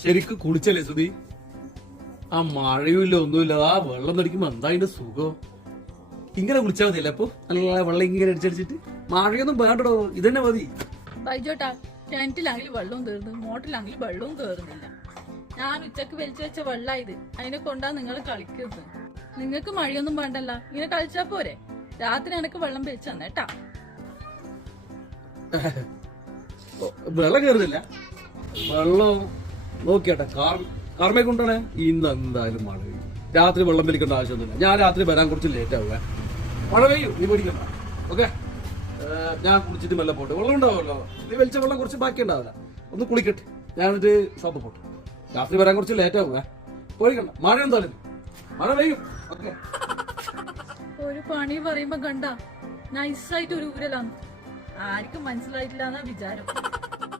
ശരിക്കും കുളിച്ചല്ലേ സുധി? ആ മഴയുമില്ല ഒന്നുമില്ല, ആ വെള്ളം നടിക്കുമ്പോ എന്താ അതിന്റെ സുഖം. ഇങ്ങനെ കുളിച്ചാൽ മതിയല്ലേ അപ്പൊ? നല്ല വെള്ളം ഇങ്ങനെ അടിച്ചടിച്ചിട്ട് മഴയൊന്നും വേണ്ടടോ, ഇതന്നെ മതി. ബൈജോട്ടാ, കിണറ്റിലാണെങ്കിൽ വെള്ളവും തീർന്നു, മോട്ടറിലാണെങ്കിൽ വെള്ളവും കയറുന്നില്ല. ഞാൻ ഉച്ചക്ക് വലിച്ചു വെച്ച വെള്ളായത്, അതിനെ കൊണ്ടാ നിങ്ങൾ കളിക്കുന്നത്. നിങ്ങൾക്ക് മഴയൊന്നും വേണ്ടല്ല, ഇങ്ങനെ കളിച്ചാ പോരെ. രാത്രി എനക്ക് വെള്ളം വലിച്ചു തന്നേട്ടാ. വെള്ളം കയറുന്നില്ല, വെള്ളം നോക്കിയാട്ടെ. കാർമേ കൊണ്ടാണ് ഇന്ന് എന്തായാലും മഴ പെയ്യും. രാത്രി വെള്ളം വലിക്കേണ്ട ആവശ്യമൊന്നുമില്ല. ഞാൻ രാത്രി വരാൻ കുറച്ച് ലേറ്റ് ആവുക. മഴ പെയ്യും, നീ പേടിക്കണ്ട. ഓക്കെ, ഞാൻ കുളിച്ചിട്ട് മെല്ലെ പോട്ടെ. വെള്ളം ഉണ്ടാവുമല്ലോ, നീ വലിച്ച വെള്ളം കുറച്ച് ബാക്കി ഉണ്ടാവില്ല. ഒന്ന് കുളിക്കട്ടെ, ഞാനിട്ട് ഷോപ്പിൽ പോട്ടെ. രാത്രി വരാൻ കുറച്ച് ലേറ്റ് ആവുക, പേടിക്കണ്ട. മഴ എന്തായാലും മഴ പെയ്യും. ഓക്കെ, ഒരു പണി പറയുമ്പോ കണ്ട നൈസായിട്ട് ഒരു ഊരലാണ്. ആർക്കും മനസ്സിലായിട്ടില്ല എന്നാ വിചാരം.